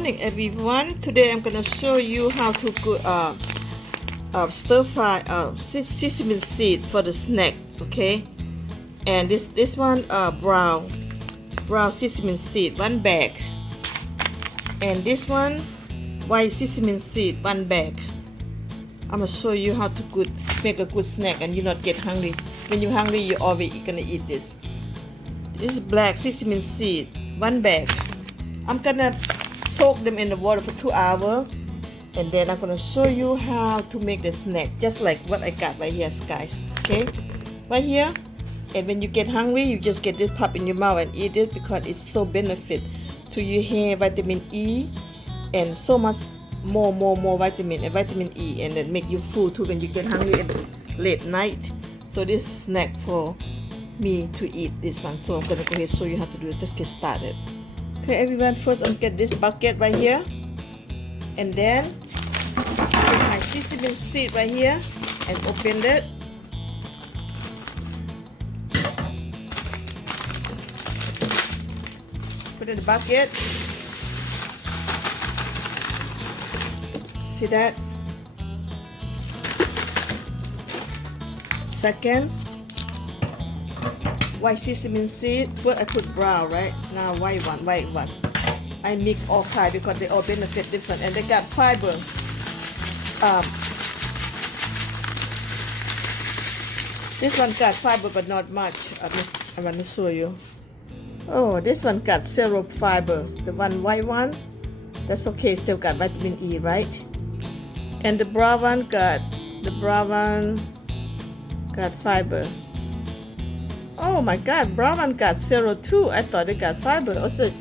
morning everyone. Today I'm gonna show you how to stir fry sesame seed for the snack. Okay, and this one brown sesame seed, 1 bag, and this one white sesame seed, 1 bag. I'm gonna show you how to make a good snack and you not get hungry. When you're hungry, you're always gonna eat this. This is black sesame seed, 1 bag. I'm gonna soak them in the water for 2 hours, and then I'm gonna show you how to make the snack, just like what I got right here, guys. Okay, right here. And when you get hungry, you just get this pop in your mouth and eat it because it's so benefit to your hair, vitamin E, and so much more vitamin and vitamin E, and then make you full too when you get hungry at late night. So this is snack for me to eat this one. So I'm gonna go ahead and show you how to do it. Let's get started. Okay, everyone, first I'm gonna get this bucket right here, and then get my sesame seed right here and open it. Put in the bucket. See that? Second, white sesame seed. First I put brown, right? Now white one. I mix all kinds because they all benefit different and they got fiber. This one got fiber but not much. I'm gonna show you. Oh, this one got zero fiber. The white one, that's okay. Still got vitamin E, right? And the brown one got fiber. Oh my God, brown one got zero too. I thought it got fiber. Also,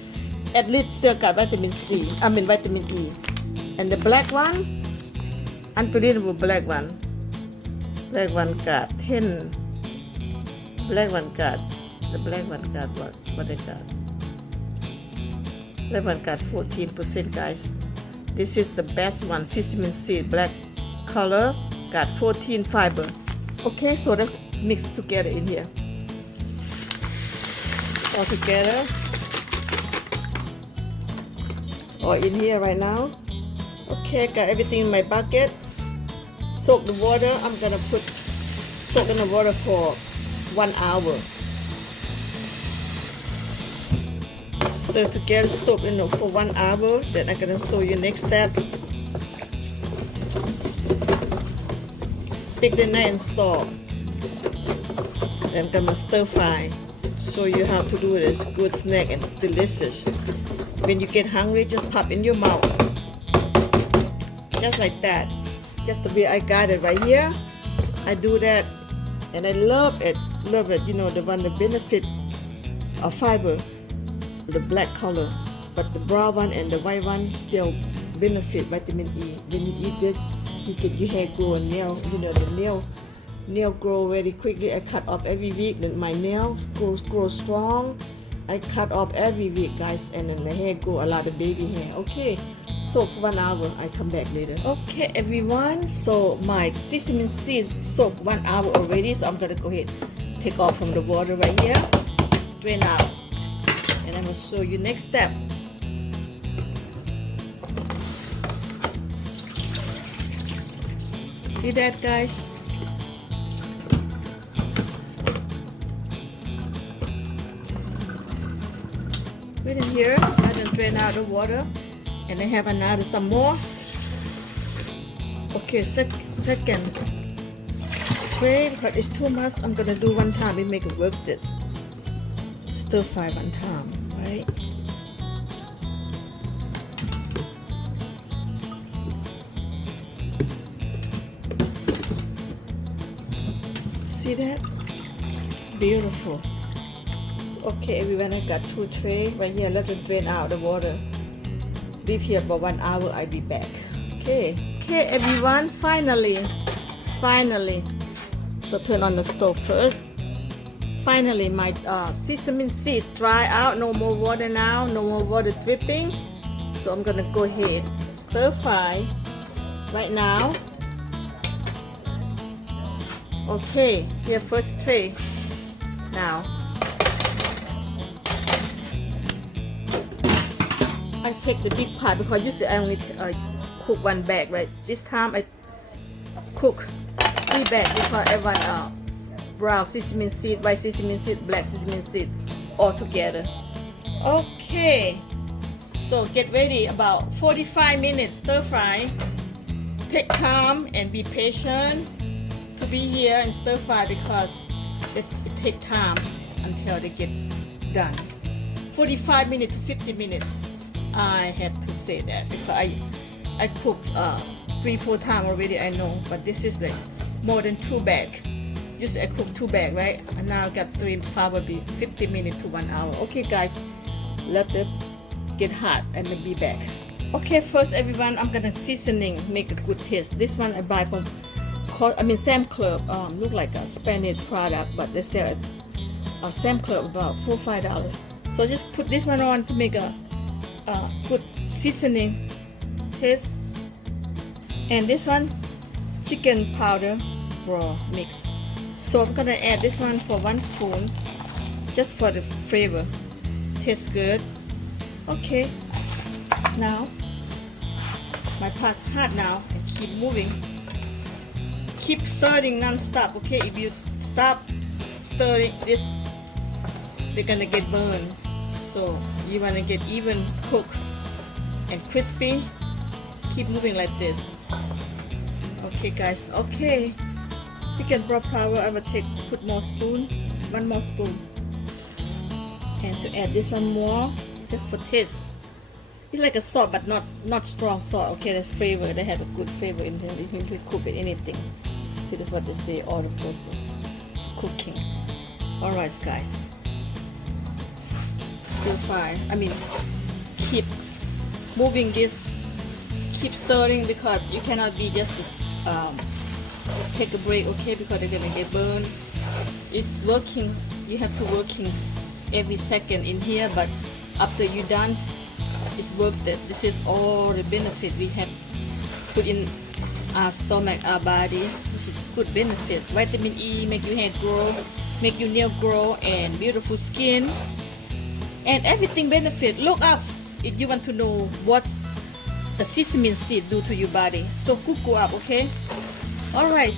at least still got vitamin vitamin E. And the black one, unbelievable black one. Black one got 10. The black one got what they got? Black one got 14%, guys. This is the best one. Sesame seed, black color, got 14 fiber. Okay, so let's mix together in here. All together. It's all in here right now. Okay, got everything in my bucket. Soak the water. I'm gonna soak in the water for 1 hour. Stir together, soak in for 1 hour. Then I'm gonna show you next step. Pick the knife and salt. Then I'm gonna stir fry. Show you how to do this good snack and delicious. When you get hungry, just pop in your mouth, just like that. Just the way I got it right here. I do that, and I love it. You know, the benefit of fiber, the black color, but the brown one and the white one still benefit vitamin E. When you eat it, you get your hair grow and nail. You know, the nail grow very quickly. I cut off every week. Then my nails grow strong. I cut off every week, guys, and then the hair grow a lot of baby hair. Okay, so for 1 hour, I come back later. Okay, everyone. So my sesame seeds soaked 1 hour already. So I'm gonna go ahead, take off from the water right here, drain out, and I'm gonna show you next step. See that, guys? Put it here. I just drain out the water, and I have another some more. Okay, second tray, but it's too much. I'm gonna do one time. We make it work this. Stir fry one time, right? See that? Beautiful. Okay, everyone, I got 2 trays right here. Let them drain out the water. Leave here for 1 hour. I'll be back. Okay, everyone. Finally. So turn on the stove first. Finally, my sesame seed dry out. No more water now. No more water dripping. So I'm gonna go ahead, stir fry right now. Okay, here first tray. Now I take the big part because usually I only cook one bag, right? This time I cook 3 bags because I want brown sesame seed, white sesame seed, black sesame seed all together. Okay, so get ready. About 45 minutes stir fry. Take time and be patient to be here and stir fry because it takes time until they get done. 45 minutes to 50 minutes. I had to say that because I cooked 3-4 times already, I know, but this is like more than 2 bags. Usually I cook 2 bags, right? And now I got 3, probably 50 minutes to 1 hour. Okay guys, let it get hot and then be back. Okay, first everyone, I'm gonna seasoning, make a good taste. This one I buy from Sam Club. Look like a Spanish product, but they sell it Sam Club about $4-5. So just put this one on to make a good seasoning taste. And this one, chicken powder raw mix. So I'm gonna add this one for 1 spoon, just for the flavor. Tastes good. Okay. Now my pot's hot now, and keep moving. Keep stirring non-stop. Okay, if you stop stirring this, they're gonna get burned. So you wanna get even cooked and crispy. Keep moving like this. Okay guys, okay. Chicken broth flour, I will put more spoon, 1 more spoon. And to add this one more, just for taste. It's like a salt, but not strong salt. Okay, the flavor, they have a good flavor in there. You can cook with anything. See, that's what they say, all the food cooking. Alright guys. Stir fry. Keep moving this. Keep stirring because you cannot be just take a break, okay, because they're gonna get burned. It's working, you have to working every second in here, but after you done, it's worth it. This is all the benefit we have put in our stomach, our body. This is good benefit. Vitamin E make your hair grow, make your nail grow, and beautiful skin, and everything benefit. Look up if you want to know what the sesame seed do to your body. So go up, okay? Alright,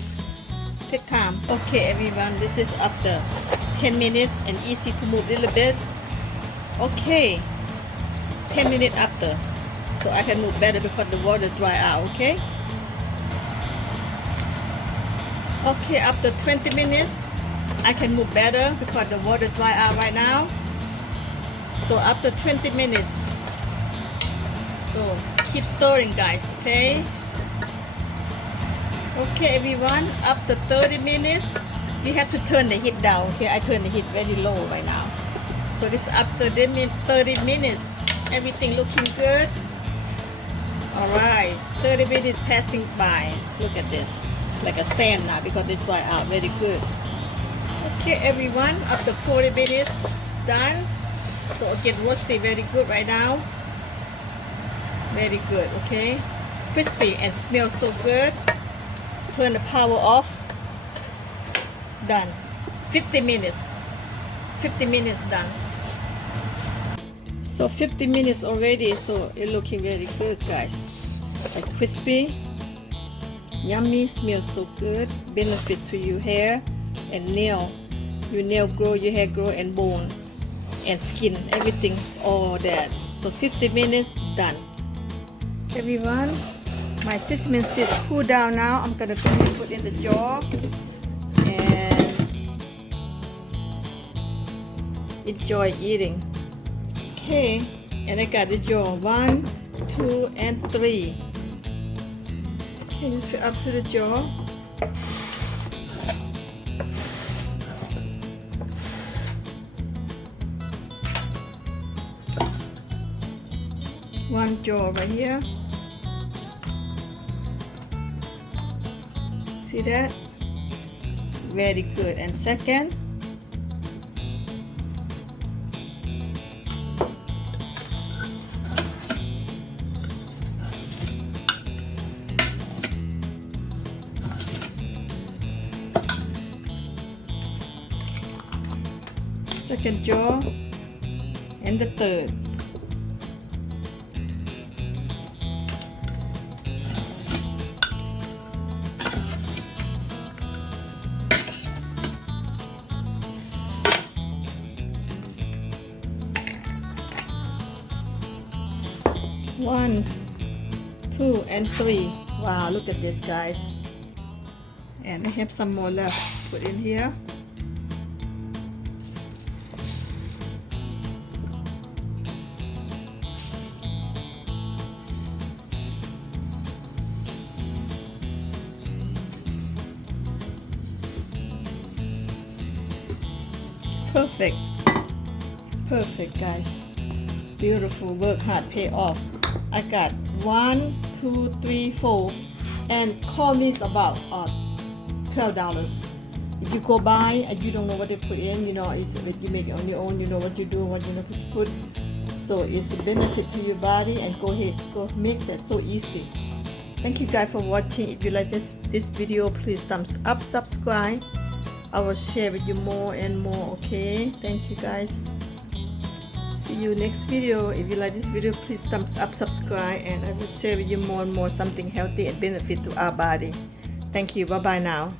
take time. Okay everyone, this is after 10 minutes and easy to move a little bit. Okay, 10 minutes after, so I can move better because the water dry out, okay? Okay, after 20 minutes, I can move better because the water dry out right now. So after 20 minutes, so keep stirring guys, okay? Okay everyone, after 30 minutes, you have to turn the heat down, okay? I turn the heat very low right now. So this after 30 minutes, everything looking good. Alright, 30 minutes passing by. Look at this, like a sand now because they dry out very good. Okay everyone, after 40 minutes, it's done. So it get roasted very good right now. Very good, okay? Crispy and smells so good. Turn the power off. Done. 50 minutes. 50 minutes done. So 50 minutes already, so it's looking very good guys. Like crispy, yummy, smells so good. Benefit to your hair and nail. Your nail grow, your hair grow, and bone and skin, everything, all that. So 50 minutes done. Everyone, my sesame seed cool down now. I'm gonna put in the jar and enjoy eating. Okay, and I got the jar 1, 2, and 3. Okay, just fill up to the jar. One jar right here. See that? Very good. And second, second jar, and the third. 1, 2, and 3. Wow, look at this, guys. And I have some more left. Put in here. Perfect. Perfect, guys. Beautiful. Work hard, pay off. I got 1, 2, 3, 4, and call me about $12. If you go buy and you don't know what they put in, you know, it's you make it on your own. You know what you do, what you're not going to put. So it's a benefit to your body, and go ahead, go make that so easy. Thank you guys for watching. If you like this video, please thumbs up, subscribe. I will share with you more and more. Okay, thank you guys. See you next video. If you like this video, please thumbs up, subscribe, and I will share with you more and more something healthy and benefit to our body. Thank you. Bye bye now.